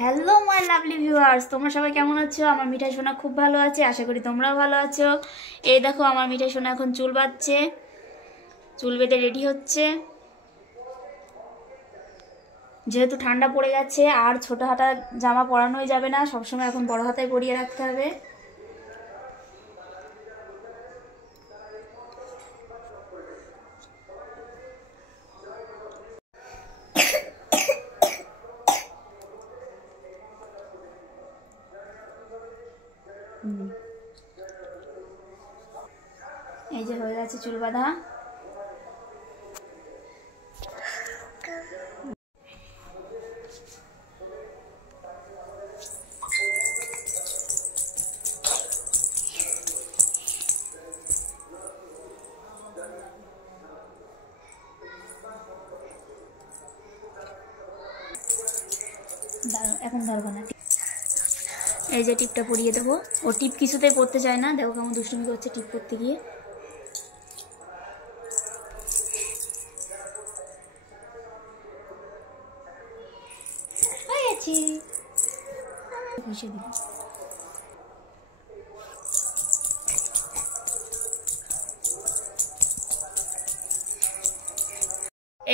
Hello my lovely viewers, তোমরা সবাই কেমন আছো? আমার মিঠাই সোনা খুব ভালো আছে, আশা করি তোমরাও ভালো আছো। এই দেখো আমার মিঠাই সোনা এখন চুল বাঁধছে, চুল বেঁধে রেডি হচ্ছে। যেহেতু ঠান্ডা পড়ে গেছে আর ছোট হাতা জামা পরানোই যাবে না, সবসময় এখন বড় হাতায় পরিয়ে রাখতে হবে। এই যে হয়ে গেছে চুল বাঁধা। এখন ধরবো না, এই যে টিপটা পরিয়ে দেবো। ও টিপ কিছুতেই পরতে চায় না, দেখো কেমন দুষ্টুমি করছে টিপ পরতে গিয়ে।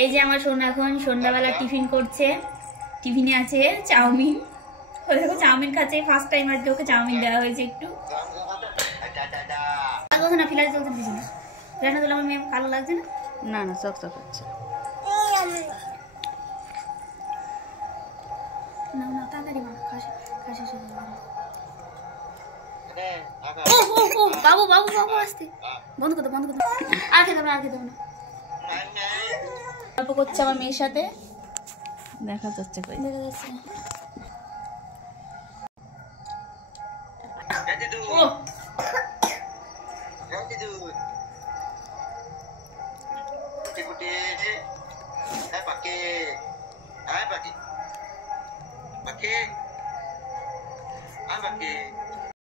এই যে আমার সোনা এখন সন্ধ্যাবেলা টিফিন করছে, টিফিনে আছে চাউমিন। ও দেখো চাউমিন খাচ্ছে, ফার্স্ট টাইম আর কি ওকে চাউমিন দেওয়া হয়েছে। একটু না ফিলার চলতে দিস না, রান্না দিলে আমার মেয়ে কালো লাগছে না? না না, চক চক হচ্ছে। না না তাড়াতাড়ি মা খাসি খাসি। ও ও ও বাবু বাবু বাবু আসতে বন্ধ করতে বন্ধ করতে। আর খেতে হবে, আর খেতে হবে না। গল্প করছে আমার মেয়ের সাথে, দেখা যাচ্ছে কই দেখা যাচ্ছে। ও Pakai